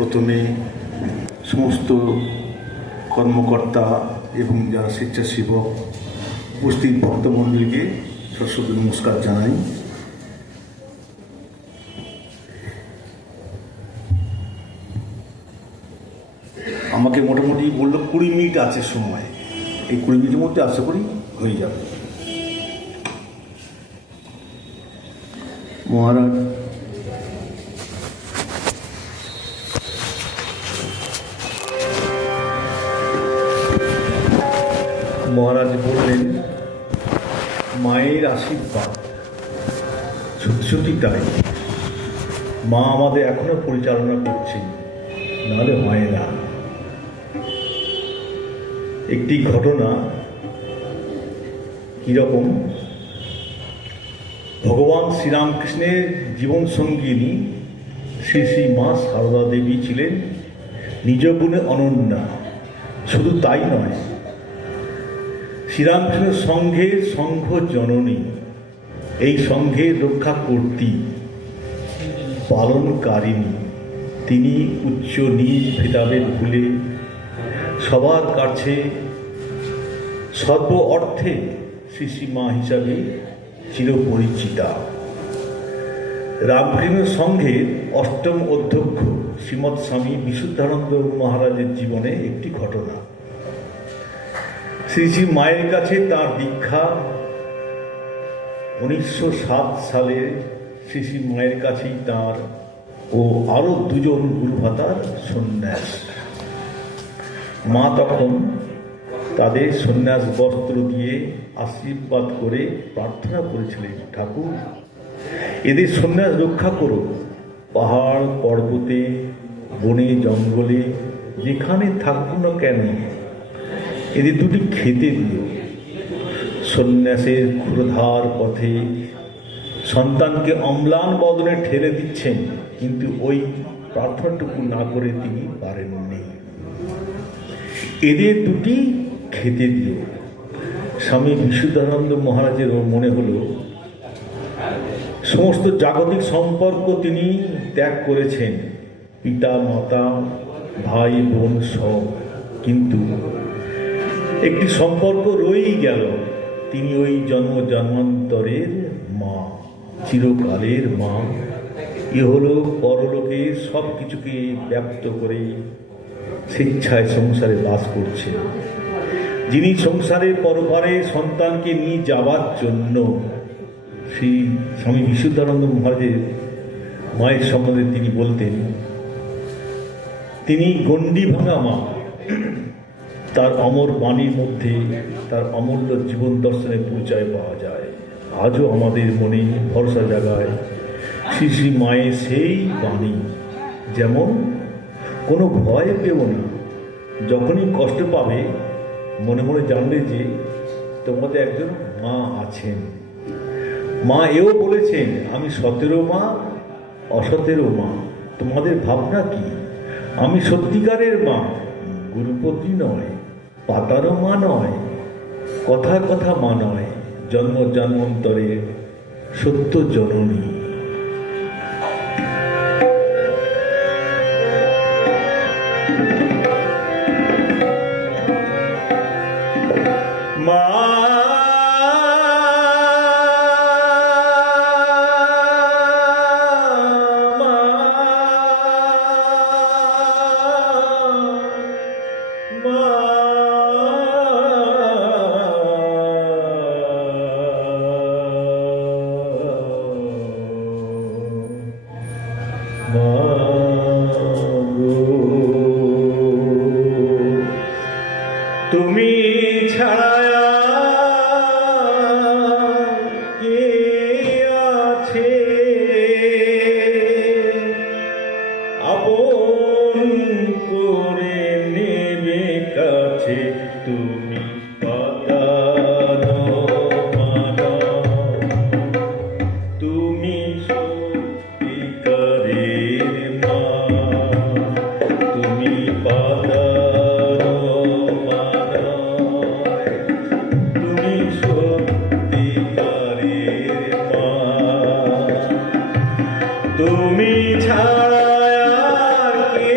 প্রথমে সমস্ত কর্মকর্তা এবং যারা স্বেচ্ছাসেবক উপস্থিত ভক্তমণ্ডলীকে সরস্বতী নমস্কার জানাই। আমাকে মোটামুটি বললো 20 মিনিট আছে সময়, এই 20 মিনিটের মধ্যে আশা করি হয়ে যাবে। মহারাজ বললেন, মায়ের আশীর্বাদ সত্যি সত্যি তাই। মা আমাদের এখনো পরিচালনা করছেন, নাহলে হয় না। একটি ঘটনা কীরকম, ভগবান শ্রীরামকৃষ্ণের জীবন সঙ্গিনী শ্রী শ্রী মা সারদা দেবী ছিলেন নিজ গুণে অনন্যা। শুধু তাই নয়, শ্রীরামকৃষ্ণ সংঘের সংঘ জননী, এই সংঘের রক্ষা কর্ত্রী, পালনকারিণী। তিনি উচ্চ নীচ ভেদাভেদ ভুলে সবার কাছে সর্ব অর্থে শ্রী শ্রী মা হিসাবে চিরপরিচিতা। রামকৃষ্ণ সংঘের অষ্টম অধ্যক্ষ শ্রীমৎ স্বামী বিশুদ্ধানন্দ মহারাজের জীবনে একটি ঘটনা। শ্রী শ্রী মায়ের কাছে তার দীক্ষা 1907 সালে। শ্রী শ্রী মায়ের কাছেই তার ও আরো 2 জন গুরুভাতার সন্ন্যাস। মা তখন তাদের সন্ন্যাস বস্ত্র দিয়ে আশীর্বাদ করে প্রার্থনা করেছিলেন, ঠাকুর এদের সন্ন্যাস রক্ষা করো, পাহাড় পর্বতে বনে জঙ্গলে যেখানে থাকুক না কেন এদের 2টি খেতে দিও। সন্ন্যাসের ক্ষুরধার পথে সন্তানকে অম্লান বদনে ঠেলে দিচ্ছেন, কিন্তু ওই প্রার্থনাটুকু না করে তিনি পারেননি। এদের 2টি খেতে দিও। স্বামী বিশুদ্ধানন্দ মহারাজেরও মনে হলো সমস্ত জাগতিক সম্পর্ক তিনি ত্যাগ করেছেন, পিতা মাতা ভাই বোন সব, কিন্তু একটি সম্পর্ক রয়েই গেল। তিনি ওই জন্ম জন্মান্তরের মা, চিরকালের মা। ইহলোক পরলোকে সব কিছুকে ব্যক্ত করে স্বেচ্ছায় সংসারে বাস করছেন, যিনি সংসারের পরপারে সন্তানকে নিয়ে যাওয়ার জন্য। শ্রী স্বামী বিশুদ্ধানন্দ মহারাজের মায়ের সম্বন্ধে তিনি বলতেন, তিনি গণ্ডি ভাঙা মা। তার অমর বাণীর মধ্যে তার অমূল্য জীবন দর্শনের পরিচয় পাওয়া যায়। আজও আমাদের মনে ভরসা জাগায় শ্রী শ্রী মায়ের সেই বাণী, যেমন কোনো ভয় পেও না, যখনই কষ্ট পাবে মনে মনে জানবে যে তোমাদের একজন মা আছেন। মা এও বলেছেন, আমি সতেরও মা অসতেরও মা, তোমাদের ভাবনা কি? আমি সত্যিকারের মা, গুরুপতি নয়, পাতারও মা নয়, কথা কথা মা নয়, জন্ম জন্মান্তরের সত্য জননী। মা তুমি ছাড়া কে আছে আপন করে নেবে কাছে, তুমি পাতার মানা, তুমি সত্যিকারের মা, তুমি পাতার তুমি ছাড়া কে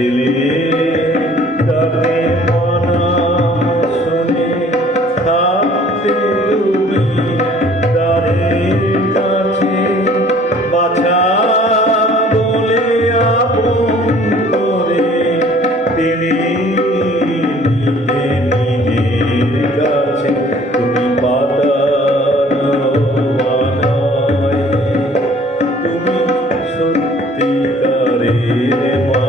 এলে তাকে মানা শুনে থাকতে তুমি দ্বারের কাছে বাছা বলে আপন করে তিনি নিতে নিজের কাছে তুমি পাতার বানায় তুমি সত্যিকারের মা।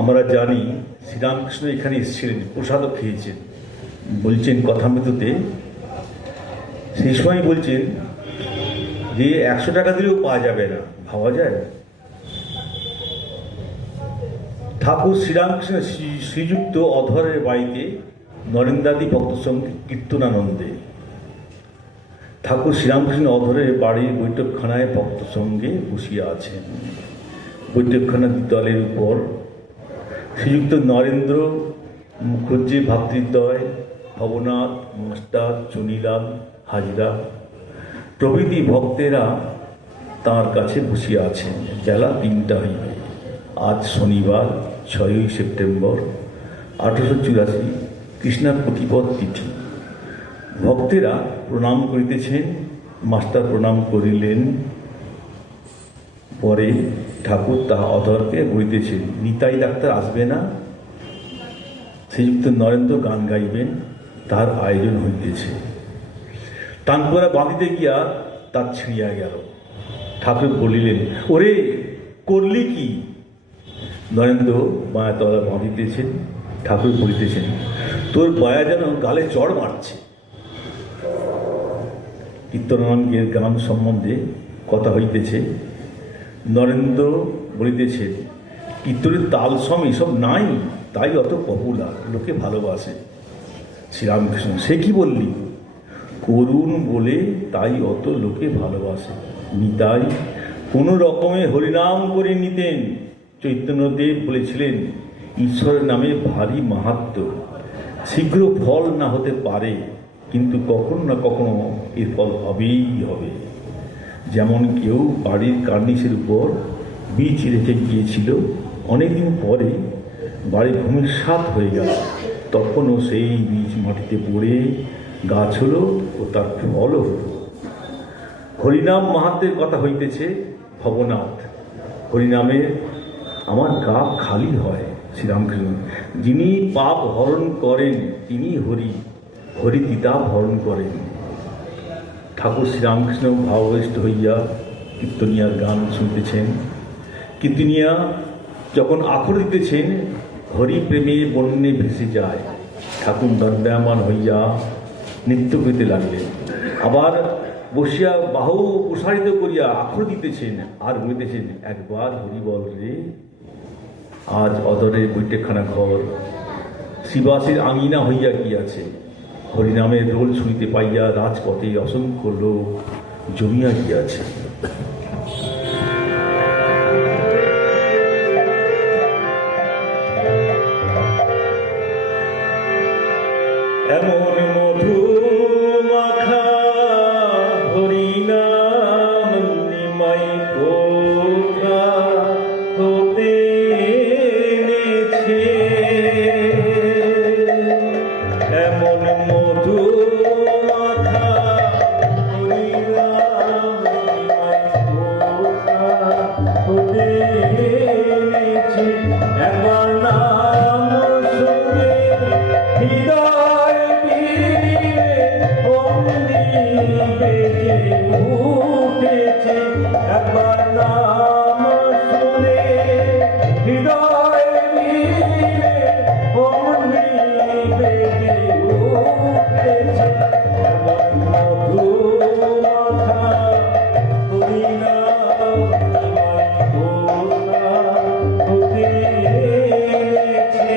আমরা জানি শ্রীরামকৃষ্ণ এখানে এসেছিলেন, প্রসাদও খেয়েছেন। বলছেন কথামৃততে, সেই সময় বলছেন যে 100 টাকা দিলেও পাওয়া যাবে না, ভাবা যায়। ঠাকুর শ্রীরামকৃষ্ণ শ্রীযুক্ত অধরের বাড়িতে নরেন্দ্রাদি ভক্ত সঙ্গে কীর্তনানন্দে। ঠাকুর শ্রীরামকৃষ্ণ অধরের বাড়ির বৈঠকখানায় ভক্ত সঙ্গে বসিয়া আছেন। বৈঠকখানার দলের উপর শ্রীযুক্ত নরেন্দ্র মুখর্জি ভাতৃদ্বয়, ভবনাথ মাস্টার, চুনিলাল হাজরা প্রভৃতি ভক্তেরা তাঁর কাছে বসিয়া আছেন। বেলা 3টা হইবে। আজ শনিবার 6ই সেপ্টেম্বর 1884, কৃষ্ণা প্রতিপদ তিথি। ভক্তেরা প্রণাম করিতেছেন। মাস্টার প্রণাম করিলেন। পরে ঠাকুর তাহা অধরকে বলিতেছেন, নিতাই ডাক্তার আসবে না? শ্রীযুক্ত নরেন্দ্র গান গাইবেন, তার আয়োজন হইতেছে। টাঙ্কুরা বাঁধিতে গিয়া তার ছিঁড়িয়া গেল। ঠাকুর বলিলেন, ওরে করলি কি? নরেন্দ্র বায়াতলা বাঁধিতেছেন। ঠাকুর বলিতেছেন, তোর বয়া যেন গালে চড় মারছে। কীর্তনানন্দের গান সম্বন্ধে কথা হইতেছে। নরেন্দ্র বলিতেছেন, কীর্তনের তাল সম এসব নাই, তাই অত পপুলার, লোকে ভালোবাসে। শ্রীরামকৃষ্ণ, সে কি বললি? করুণ বলে তাই অত লোকে ভালোবাসে। নিতাই কোনো রকমে হরিনাম করে নিতেন। চৈতন্যদেব বলেছিলেন, ঈশ্বরের নামে ভারী মাহাত্ম্য, শীঘ্র ফল না হতে পারে, কিন্তু কখনো না কখনো এর ফল হবেই হবে। যেমন কেউ বাড়ির কার্নিসের উপর বীজ রেখে গিয়েছিল, অনেকদিন পরে বাড়ির ভূমিসাৎ হয়ে গেল, তখনও সেই বীজ মাটিতে পড়ে গাছ হলো ও তার ফলও হলো। হরিনাম মাহাত্ম্যের কথা হইতেছে। ভবনাথ, হরিনামে আমার কাপ খালি হয়। শ্রীরামকৃষ্ণ, যিনি পাপ হরণ করেন তিনি হরি, হরি তিতাব হরণ করেন। ঠাকুর শ্রীরামকৃষ্ণ ভাবাবেষ্ট হইয়া কীর্তনিয়ার গান শুনতেছেন। কীর্তনিয়া যখন আখর দিতেছেন, হরি প্রেমে বন্যে ভেসে যায়, ঠাকুর দণ্ডায়মান হইয়া নৃত্য করিতে লাগলেন। আবার বসিয়া বাহু প্রসারিত করিয়া আখর দিতেছেন আর বলিতেছেন, একবার হরিবল রে, আজ অদরের বৈঠকখানা ঘর শিবাসের আঙিনা হইয়া গিয়াছে। হরিনামের রোল শুনিতে পাইয়া রাজপথে অসংখ্য লোক জমিয়া গিয়াছে। এমন মধু মাখা হরিনাম নিমাই কোথা হতে এনেছে, এমন মধু মাখা হরিনাম নিমাই কোথা হতে এনেছে। একবার নাম শুনে হৃদয় বেজে উঠেছে, একবার নাম শুনে হৃদয় অমনি বেজে উঠেছে। মধু মাখা হরিনাম কোথা হতে এনেছে।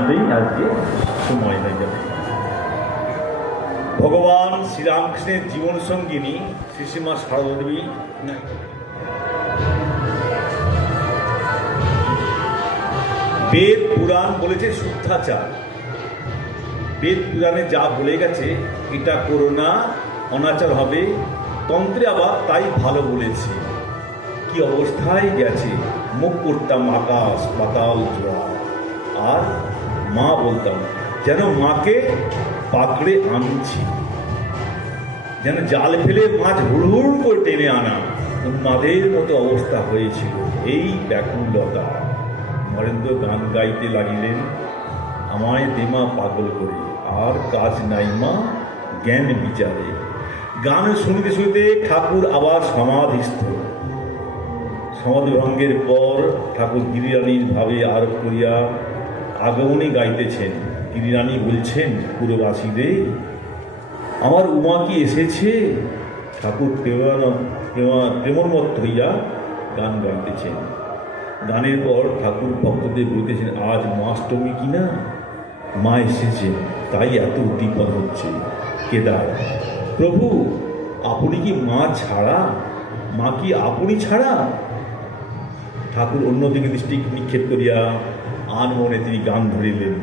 জানতেই আজকে সময় হয়ে যাবে। ভগবান শ্রীরামকৃষ্ণের জীবন সঙ্গিনী শ্রীশ্রীমা সারদা দেবী বেদ পুরাণ বলেছে শুদ্ধাচার। বেদ পুরাণে যা বলে গেছে এটা করো না, অনাচার হবে, তন্ত্রে আবার তাই ভালো বলেছে। কি অবস্থায় গেছে, মুখ করতাম আকাশ পাতাল জোয়ার, আর মা বলতাম যেন মাকে পাকড়ে আনছি, যেন জাল ফেলে মাছ হুড়হুড় করে টেনে আনা, উন্মাদের মতো অবস্থা হয়েছিল। এই ব্যাকুলতা। নরেন্দ্র গান গাইতে লাগিলেন, আমায় দেমা পাগল করে, আর কাজ নাই মা জ্ঞান বিচারে। গান শুনিতে শুনিতে ঠাকুর আবার সমাধিস্থ। সমাধি ভঙ্গের পর ঠাকুর গিরিরানীর ভাবে আরোপ করিয়া আগমনে গাইতেছেন। গিরিরানী বলছেন, পুরবাসীদের আমার উমা কি এসেছে? ঠাকুর প্রেমোন্মত্ত হইয়া গান গাইতেছেন। গানের পর ঠাকুর ভক্তদের বলতেছেন, আজ মাষ্টমী কিনা, মা এসেছে, তাই এত উদ্দীপন হচ্ছে। কেদার, প্রভু আপনি কি মা ছাড়া? মা কি আপনি ছাড়া? ঠাকুর অন্যদিকে দৃষ্টি নিক্ষেপ করিয়া আনমনে তিনি গান ধরিলেন।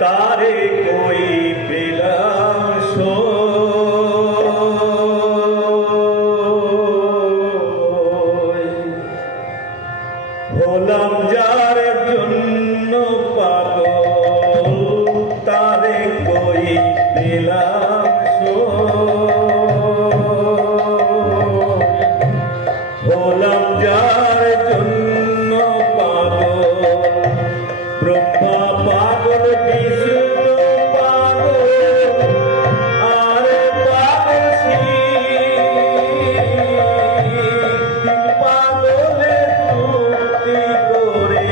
তারে কই পেলাম হলাম যার জন্য পাগল, তারে কই পেলাম হলাম যার জন্য পাগল, ব্রহ্মা পাগল, বিষ্ণু পাগল, আর পাগল পাগলের মুক্তি করে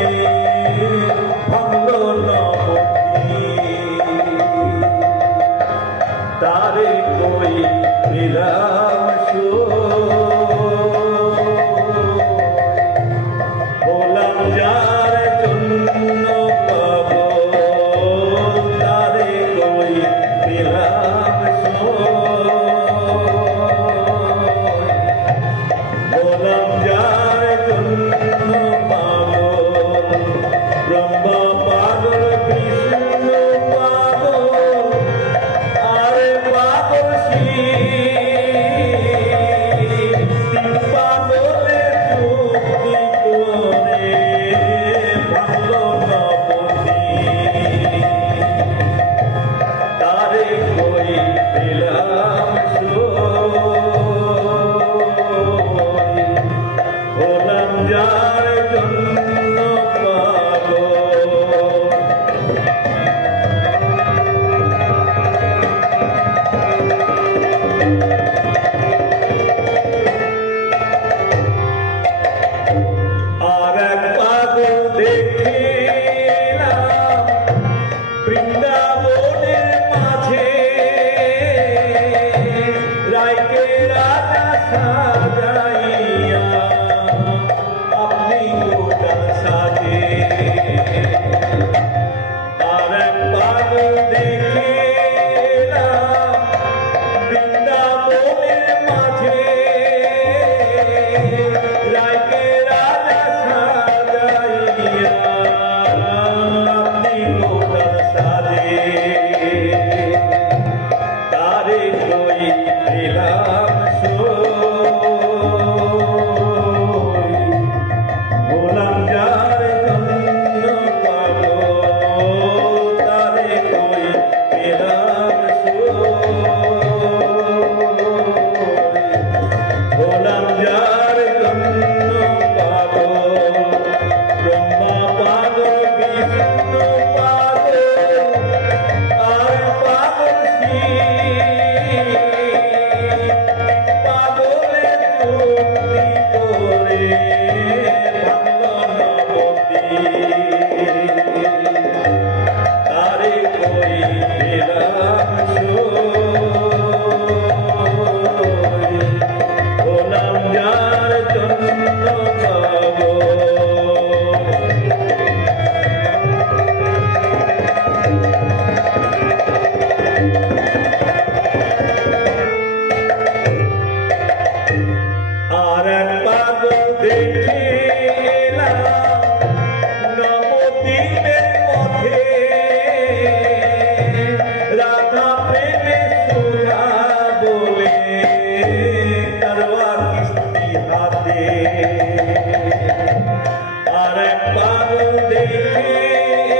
পাগল দেখে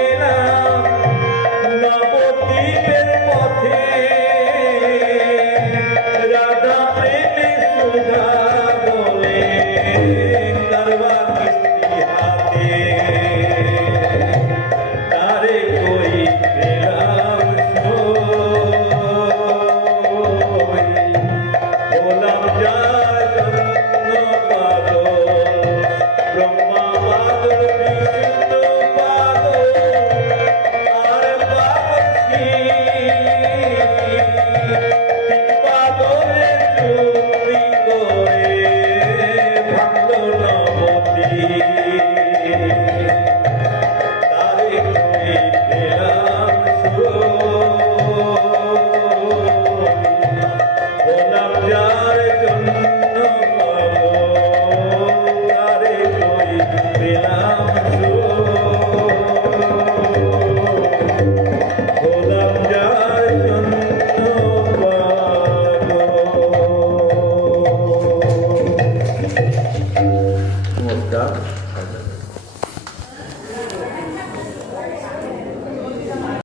এলাম নবদ্বীপের পথে, রাধা প্রেমে সুধা বলে কারবা কিস্তি হাতে, তারে কই পেলাম সই, হলাম যা জন্য পাগল, ব্রহ্মা পাগল বিষ্ণু